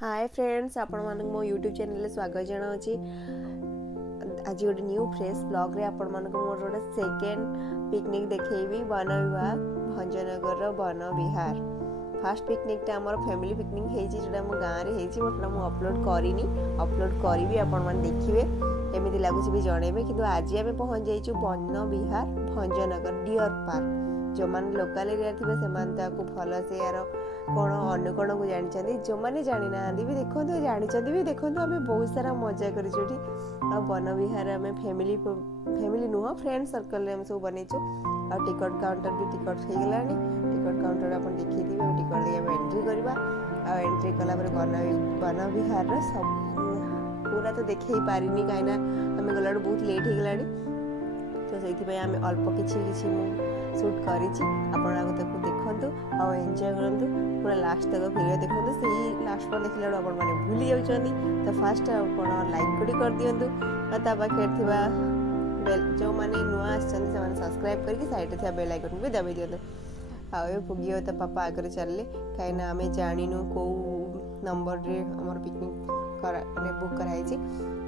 Hi friends, आपण मानक मो यूट्यूब चैनल में स्वागत जनावि। आज गोटे न्यू फ्रेश ब्लॉग रे आपण मानक मोर गोटे सेकेंड पिकनिक देखेबी वन विभाग भंजनगर वन विहार। फास्ट पिकनिक टा हमर फैमिली पिकनिक हेजी जोटा मो गाँ रे हेजी बट मु अपलोड करिनी, अपलोड करिवि आपण मान देखिबे केमिति लागुछि भी जणेबे। किंतु आज आमे पहुंच जाइछु वन विहार भंजनगर डियर पार्क। जो मैंने लोकल एरिया थे से भल से यार कौन अनुकोण को जानते, जो मैंने जानी ना भी देखो जानते भी देखो आम बहुत सारा मजा कर वन विहार आम फैमिली फैमिली नुह फ्रेंड सर्कल आम सब बनईचु। आ टिकट काउंटर भी टिकट हो गला, टिकट काउंटर आप देखी टिकट दे एंट्री करवा। एंट्री कलापर वन विहार सब पूरा तो देखे पारिनी कहीं आम गला बहुत लेट हो गला, तो से आम अल्प किसी सुट कर देखु और एंजॉय करूँ। पूरा लास्ट तक भिडियो देखो, से लास्ट पर देखला आप भूली जाती। तो फास्ट आप लाइक गोटे कर दिंतु, पाखे जो मैंने नुआ आसने सब्सक्राइब करके साइड थी बेल आइकन भी दबाई दिंतु। आए भोगी तो पापा आगे चलले कहीं आम जानू कौ नंबर रे आम पिकनिक बुक कराई, तो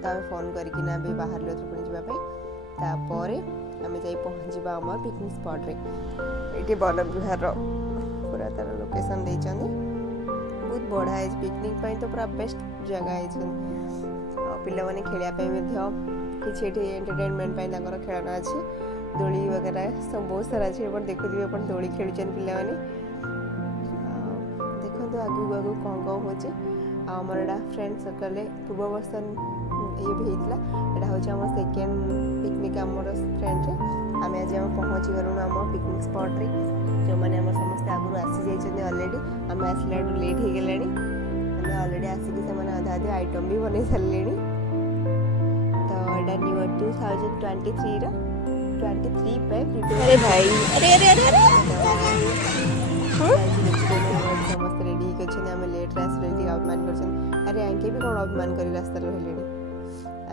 आम फोन करके बाहर पुणी जावाई। तापर आम जा पहुँचा आम पिकनिक स्पॉट रे। ये वन विहार पूरा तार लोकेशन देइछन, बहुत बढ़िया है पिकनिक तो पूरा बेस्ट जगह है। पिला माने खेलिया किसी एंटरटेनमेंट खेलना अच्छी, दोली वगैरह सब बहुत सारा अच्छे देखुए दोली खेलुन पिला माने। देखो आगू आगू कौन कौन हो आमर एटा फ्रेंड सर्कल पूर्व वर्ष ये भी होता। यहाँ हूँ आम सेकेंड पिकनिक आमर फ्रेंड रे। आम आज आम पहुँची गलुँ आम पिकनिक स्पॉट रे। जो मैंने आम समस्ते आगु आसी जाइए अलरेडी, आम आसला लेट हो गला, आम अलरेडी आसिक अधा अधा आइटम भी बन सारे। तो यहाँ न्यू 2023 23 पे अरे भाई अरे अरे अरे समस्त रेडी होम लेट आस अभिमान कर। अरे आंके भी कौन अभिमान कर रास्ता रही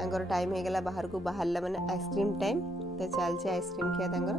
आंकर टाइम हो गला बाहर को बाहरला माने आइसक्रीम टाइम। तो चलছে आइसक्रीम खिया तांकर